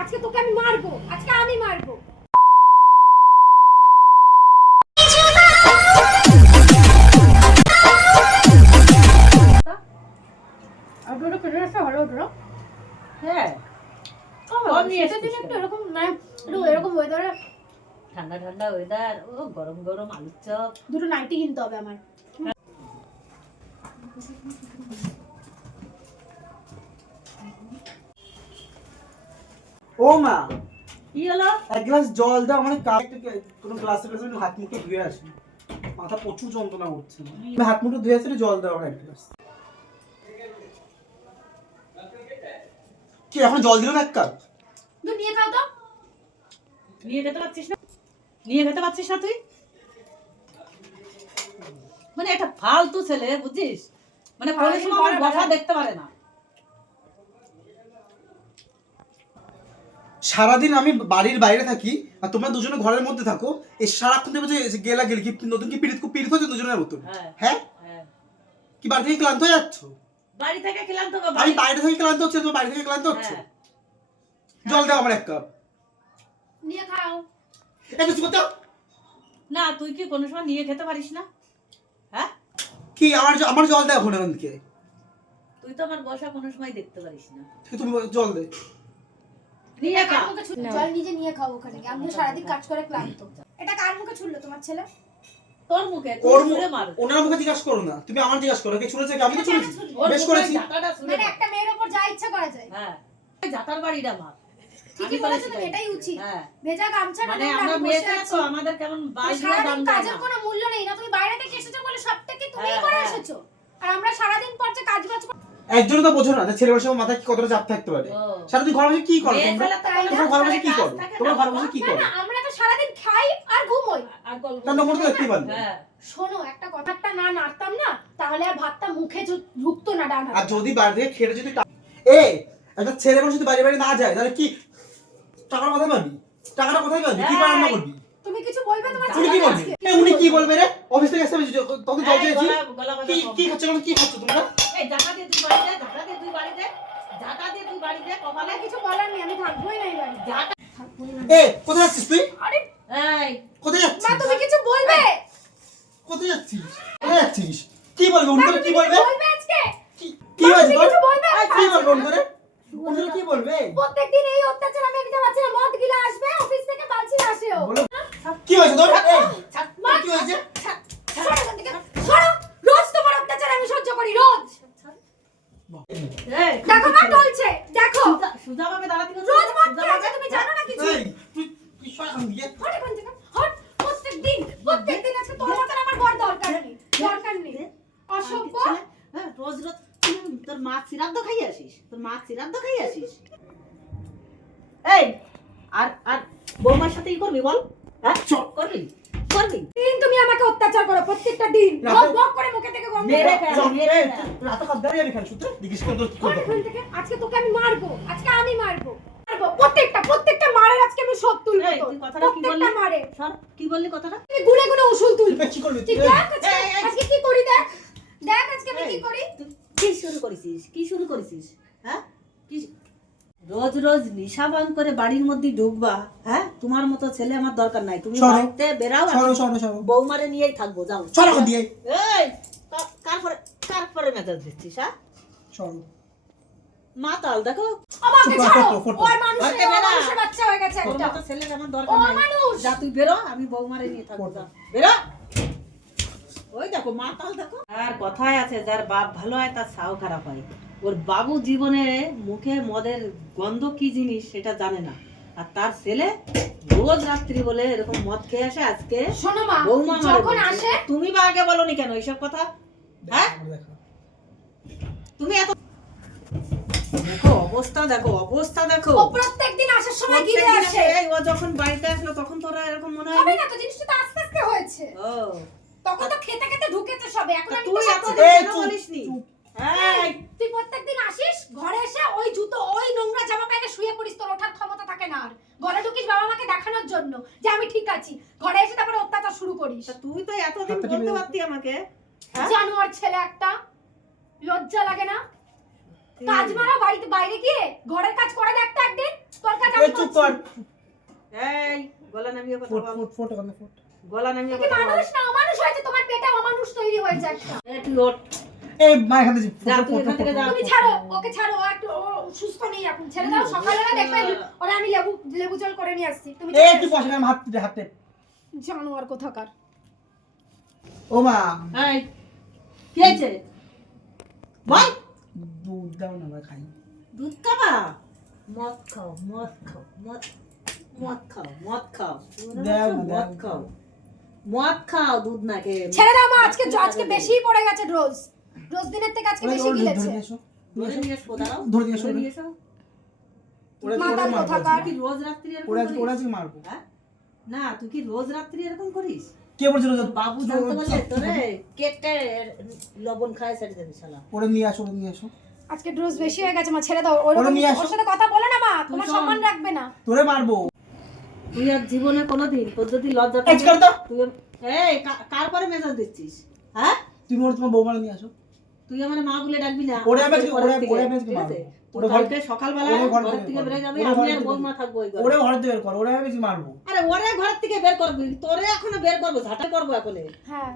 আজকে তোকে আমি মারবো আজকে আমি মারবো। হ্যাঁ। এরকম এরকম ওয়েদারে ঠান্ডা ঠান্ডা ওয়েদার ও গরম গরম আলুর চপ। দুটো নাইটি কিনতে হবে আমার। ও মা কি হলো? এক গ্লাস জল দাও মানে কাপ কোনো গ্লাসে গ্লাসে হাত মুখে ধুয়ে আসি মাথা প্রচুর যন্ত্রণা করছে আমি হাত মুখে ধুয়ে আসি জল দাও এক গ্লাস। কি এখন জল দিলাম এক কাপ? তুই নিয়ে খাও তো। নিয়ে খেতে পারছিস না? নিয়ে খেতে পারছিস না তুই? মানে একটা ফালতু ছেলে বুঝছিস মানে কোনো সময় আমার বসা দেখতে পারে না। সারাদিন আমি বাড়ির বাইরে থাকি আর তোমরা দুজনে ঘরের মধ্যে থাকো এই সারাক্ষণ দেখবে যে গেলা গেলি কি নতুন কি পীড়িত পীড়িত হচ্ছে দুজনের মতন। হ্যাঁ হ্যাঁ? হ্যাঁ। কি বাড়ি থেকে ক্লান্ত হয়ে যাচ্ছ? বাড়ি থেকে খেলাম তো আমি বাইরে থেকে ক্লান্ত হচ্ছে তোমার বাড়ি থেকে ক্লান্ত হচ্ছে? হ্যাঁ। জল দাও আমার এক কাপ। নিয়ে খাও। করতে না তুই কি কোনো সময় নিয়ে খেতে পারিস না? হ্যাঁ? কি আমার আমার জল দাও এখন এখান তুই তো আমার বসা কোনো সময় দেখতে পারিস না। তুমি জল দে। নিয়ে খা। কার মুখে ছুড়লো? জল নিজে নিয়ে খাও ওখানে আমি তো সারাদিন কাজ করে ক্লান্ত। এটা কার মুখে ছুড়লো তোমার ছেলে? তোর মুখে ওর মুখ মার। ওনার মুখে জিজ্ঞাসা করো না। তুমি আমার জিজ্ঞাসা করো। কে ছুঁড়েছে আমি ছুঁড়েছি। বেশ করেছি। মানে একটা মেয়ের উপর যা ইচ্ছা করা যায়। হ্যাঁ। ওই জাতার বাড়িটা মার। ঠিকই আমি বলেছ বলেছি তুমি তাই। এটাই উচিত। হ্যাঁ। ভেজা গামছা মানে আমরা। তো আমাদের কেমন বাড়ি দাম কাজের কোনো মূল্য নেই না তুমি বাইরে থেকে এসেছ বলে সবটা কি তুমিই হ্যাঁ, করে হ্যাঁ। এসেছ। আর আমরা সারাদিন পর যে কাজ বাজ করি- একজনও তো বোঝো না যে ছেলে বসে মাথায় কি কতটা চাপ থাকতে পারে। সারাদিন ঘরে বসে কি করো তোমরা? ঘরে বসে কি করো? তোমরা ঘরে। বসে কি করো? আমরা তো সারাদিন খাই আর ঘুমোই। আর গল্প তার নম্বর তো দেখতেই পারবে হ্যাঁ। শোনো একটা কথাটা না নাড়তাম না তাহলে আর ভাতটা মুখে ঢুকতো না ডান আর যদি বাইরে থেকে খেটে যদি এ একটা ছেলে মানুষ যদি বাইরে বাইরে না যায় তাহলে কি টাকার কোথায় পাবি? টাকাটা কোথায় পাবি? কি রান্না করবি? তুমি কিছু বলবে তোমার কি বলবে উনি কি বলবে রে? অফিস থেকে এসে আমি জল চেয়েছি। গলা- গলা বাজা কি কি খাচ্ছ কি খাচ্ছ তোমরা? এই জাতা দিয়ে তুই বাড়ি দে জাতা দিয়ে তুই বাড়ি দে জাতা দিয়ে তুই বাড়ি দে কপালে কিছু বলার নেই আমি থাকবোই না এই বাড়িতে। জাতা এ কোথায় যাচ্ছিস তুই? আরে এই। কোথায় মা তুমি কিছু বলবে? কোথায় যাচ্ছিস? কোথায় যাচ্ছিস? কি বলবে? উনি কি বলবে? বলবে আজকে? কি বলবে কি বলবে উনি উনি কি বলবে? প্রত্যেকদিন এই অত্যাচার আমি একটা বাচ্চারা মদ গিলা আসবে অফিস থেকে বালছি আসেও বলো। কি হয়েছে তোর? কি হয়েছে? সরো। রোজ তোমার অত্যাচার আমি সহ্য করি রোজ। দেখো মা টলছে দেখো। সুজা- সুজাভাবে দাঁড়াতে রোজ মদ সুজাভাবে- আছে তুমি জানো না কিছু? তুই কি সর এখন দিয়ে? হট এখান থেকে হট। প্রত্যেকদিন প্রত্যেকদিন আজকে তোর মতন আমার বর দরকার নেই দরকার নেই। অসভ্য। হ্যাঁ, রোজ রোজ তোর মা শ্রাদ্ধ খাই আসিস? তোর মা শ্রাদ্ধ খাই আসিস? এই আর আর বৌমার সাথে কি করবি বল? হ্যাঁ? চল। করবি? করবি? দিন তুমি আমাকে অত্যাচার করো প্রত্যেকটা দিন। বক বক করে মুখে থেকে গন্ধ মেরে। মেরে এই, ফেল। দাঁড়িয়ে আমি এখানে সূত্রে জিজ্ঞেস করুন তো কি হট থেকে। আজকে তোকে আমি মারবো আজকে আমি মারবো। মারবো প্রত্যেকটা প্রত্যেকটা মারের আজকে আমি শোধ তুলবো প্রত্যেকটা মারে। সর কি বললি কথাটা? তুই গুনে গুনে উসুল তুলবো। কি করবি? তুই দেখ আজকে কি করি দেখ? দেখ আজকে আমি কি করি? কি শুরু করেছিস? কি শুরু করেছিস? হ্যাঁ? কি রোজ রোজ নিশাবান করে বাড়ির মধ্যে ঢুকবা হ্যাঁ? তোমার মতো ছেলে আমার দরকার নাই। তুমি। বাড়িতে বেরাও বৌমারে নিয়েই থাকব যাও। সরো এখন দিয়ে। এই কা- কার পরে কার পরে মেজাজ দিচ্ছিস হ্যাঁ? সরো মাতাল দেখো। আমাকে ছাড়ো। Photo, photo. ও আর মানুষের আরে ও বেড়া। মানুষের বাচ্চা হয়ে গেছে একটা। ছেলের আমার দরকার নাই। মানুষ। যা তুই বেরো আমি বৌমারে নিয়ে থাকব যা। বেরো। ওই দেখো মাতাল দেখো। আর কথায় আছে যার বাপ ভালো হয় তার সাও খারাপ হয়। ওর বাবু জীবনে মুখে মদের গন্ধ কি জিনিস সেটা জানে না। আর তার ছেলে রোজ রাত্রি বলে এরকম মদ খেয়ে আসে আজকে শোনো মা বৌমা যখন আসে তুমি বা আগে বলনি কেন এইসব কথা? হ্যাঁ? তুমি এত দেখো অবস্থা দেখো অবস্থা দেখো। ও প্রত্যেকদিন আসার সময় গিলে আসে। আসে, এই ও যখন বাড়িতে আসলো তখন তোরা এরকম মনে হয় না তো জিনিসটা তো আস্তে আস্তে হয়েছে। ও। তখন তো খেতে খেতে ঢুকেছে সবে এখন আমি তুই এত চুপ, বলিসনি। তুই প্রত্যেকদিন আসিস ঘরে এসে ওই জুতো ওই নোংরা জামা প্যান্টে শুয়ে পড়িস তোর ওঠার ক্ষমতা থাকে না আর। ঘরে ঢুকিস বাবা মাকে দেখানোর জন্য যে আমি ঠিক আছি। ঘরে এসে তারপরে অত্যাচার শুরু করিস। তুই তো এতদিন বলতে পারতি আমাকে হ্যাঁ? জানোয়ার ছেলে একটা লজ্জা লাগে না? কাজ মারা বাড়িতে বাইরে গিয়ে ঘরের কাজ করে দেখতে একদিন তোর কাজ আমি চুপ করছি। কর। এই গলা নামিয়ে কথা বল। Foot foot foot. গলা নামিয়ে কি কথা বল। মানুষ না? অমানুষ হয়েছে তোমার পেটে অমানুষ তৈরি হয়েছে একটা এই তুই ওঠ। এই মা এখান থেকে যা, তুই এখান থেকে যা। তুমি ছাড়ো ওকে ছাড়ো ও একটু ও সুস্থ নেই এখন। ছেড়ে দাও সকালবেলা দেখবে ওরা আমি লেবু লেবু জল করে নিয়ে আসছি। তুমি এই তুই বসে আমি হাত হাতে জানোয়ার কোথাকার। ও মা। এই কি হয়েছে? বল। দুধ দাও না আমরা খাই। দুধ খাবা? মদ খাও মদ খাও মদ মদ খাও মদ খাও। দাও না, মদ খাও। মদ খাও দুধ না খেয়ে। ছেড়ে দাও মা আজকে আজকে বেশি পড়ে গেছে রোজ। রোজ দিনের থেকে আজকে বেশি গিলেছে। ধরে নিয়ে এসো। ধরে নিয়ে এসো মাতাল কোথাকার। কি রোজ রাত্রি এরকম ওরা ওরা মারবো। হ্যাঁ? না তুই কি রোজ রাত্রি এরকম করিস? কে বলছিল বাবু জানতে পারলে তোরে কেটে লবণ খায় সেটা দেবে শালা। ওরা নিয়ে আসো নিয়ে আসো। আজকে ডোজ বেশি হয়ে গেছে মা ছেড়ে দাও। ওর সাথে কথা বলে না মা তোমার সম্মান রাখবে না। তোরে মারবো। তুই আর জীবনে কোনোদিন তোর যদি লজ্জা এই কর তো তুই এই কার পরে মেজাজ দিচ্ছিস? হ্যাঁ? তুমি ওরা তোমার বৌমারা নিয়ে আসো। তুই আমার মা বলে ডাকবি না। ওরে আমি ওরে- ওরে আমি ঠিক মারবো। আছে? ওরে ঘর- সকালবেলা ঘর থেকে থেকে বের যাবে আমি আর থেকে বৌমা থাকব ওই ঘরে। ওরে ঘরে বের কর ওরে আমি মারবো? আরে ওরে ঘর থেকে বের করবি। তোরে এখনও বের করব ঝাঁটা করব এখন হ্যাঁ।